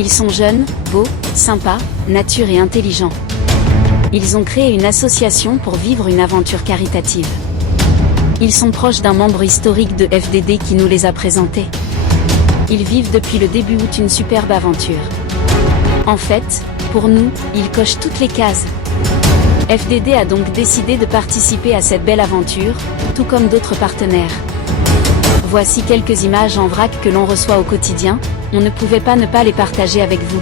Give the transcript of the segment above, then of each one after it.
Ils sont jeunes, beaux, sympas, nature et intelligents. Ils ont créé une association pour vivre une aventure caritative. Ils sont proches d'un membre historique de FDD qui nous les a présentés. Ils vivent depuis le début août une superbe aventure. En fait, pour nous, ils cochent toutes les cases. FDD a donc décidé de participer à cette belle aventure, tout comme d'autres partenaires. Voici quelques images en vrac que l'on reçoit au quotidien, on ne pouvait pas ne pas les partager avec vous.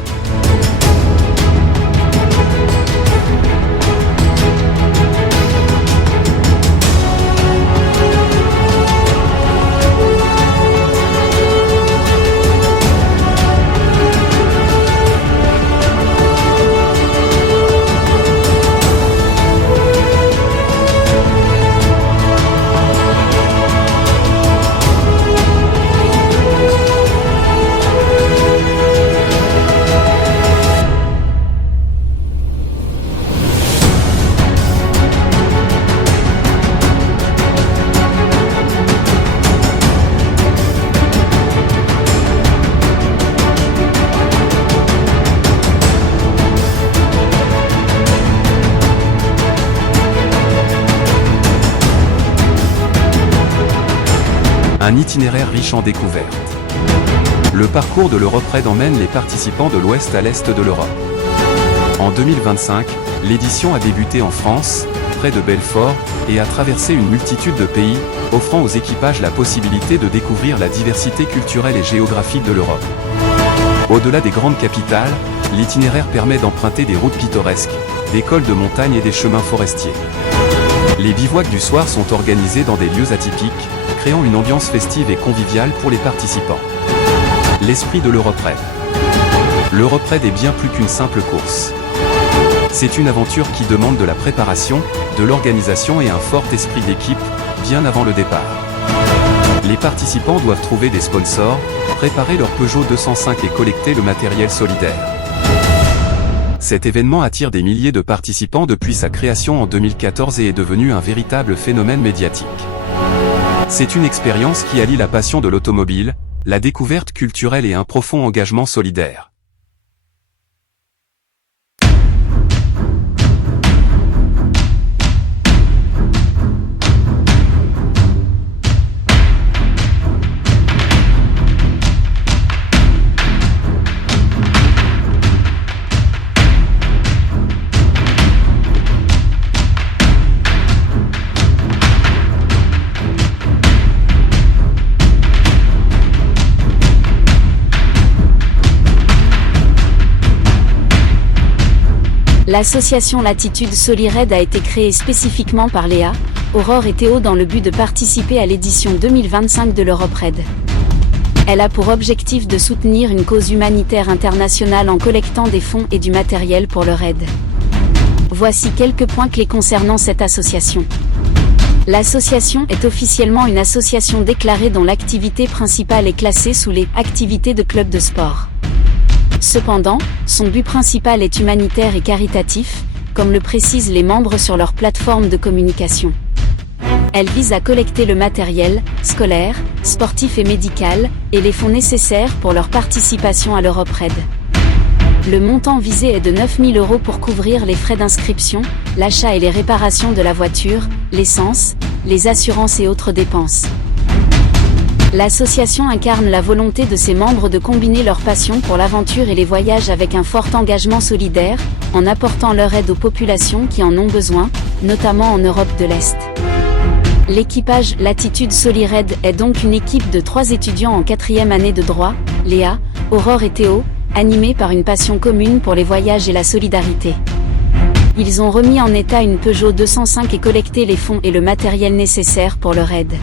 Un itinéraire riche en découvertes. Le parcours de l'Europraid emmène les participants de l'ouest à l'est de l'Europe. En 2025, l'édition a débuté en France, près de Belfort, et a traversé une multitude de pays, offrant aux équipages la possibilité de découvrir la diversité culturelle et géographique de l'Europe. Au-delà des grandes capitales, l'itinéraire permet d'emprunter des routes pittoresques, des cols de montagne et des chemins forestiers. Les bivouacs du soir sont organisés dans des lieux atypiques, créant une ambiance festive et conviviale pour les participants. L'esprit de l'Europraid. L'Europraid est bien plus qu'une simple course. C'est une aventure qui demande de la préparation, de l'organisation et un fort esprit d'équipe, bien avant le départ. Les participants doivent trouver des sponsors, préparer leur Peugeot 205 et collecter le matériel solidaire. Cet événement attire des milliers de participants depuis sa création en 2014 et est devenu un véritable phénomène médiatique. C'est une expérience qui allie la passion de l'automobile, la découverte culturelle et un profond engagement solidaire. L'association Latitude Soliraid a été créée spécifiquement par Léa, Aurore et Théo dans le but de participer à l'édition 2025 de l'Europraid. Elle a pour objectif de soutenir une cause humanitaire internationale en collectant des fonds et du matériel pour le raid. Voici quelques points clés concernant cette association. L'association est officiellement une association déclarée dont l'activité principale est classée sous les activités de club de sport. Cependant, son but principal est humanitaire et caritatif, comme le précisent les membres sur leur plateforme de communication. Elle vise à collecter le matériel, scolaire, sportif et médical, et les fonds nécessaires pour leur participation à l'Europraid. Le montant visé est de 9 000 € pour couvrir les frais d'inscription, l'achat et les réparations de la voiture, l'essence, les assurances et autres dépenses. L'association incarne la volonté de ses membres de combiner leur passion pour l'aventure et les voyages avec un fort engagement solidaire, en apportant leur aide aux populations qui en ont besoin, notamment en Europe de l'Est. L'équipage Latitude Soliraid est donc une équipe de 3 étudiants en 4e année de droit, Léa, Aurore et Théo, animés par une passion commune pour les voyages et la solidarité. Ils ont remis en état une Peugeot 205 et collecté les fonds et le matériel nécessaire pour leur aide.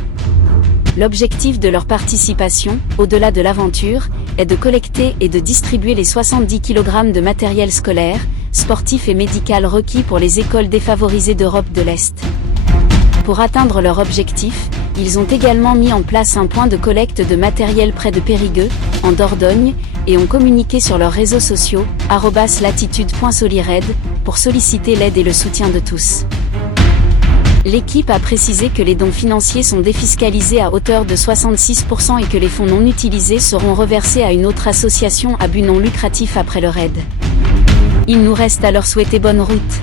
L'objectif de leur participation, au-delà de l'aventure, est de collecter et de distribuer les 70 kg de matériel scolaire, sportif et médical requis pour les écoles défavorisées d'Europe de l'Est. Pour atteindre leur objectif, ils ont également mis en place un point de collecte de matériel près de Périgueux, en Dordogne, et ont communiqué sur leurs réseaux sociaux, @latitude.soliraid, pour solliciter l'aide et le soutien de tous. L'équipe a précisé que les dons financiers sont défiscalisés à hauteur de 66% et que les fonds non utilisés seront reversés à une autre association à but non lucratif après le raid. Il nous reste à leur souhaiter bonne route.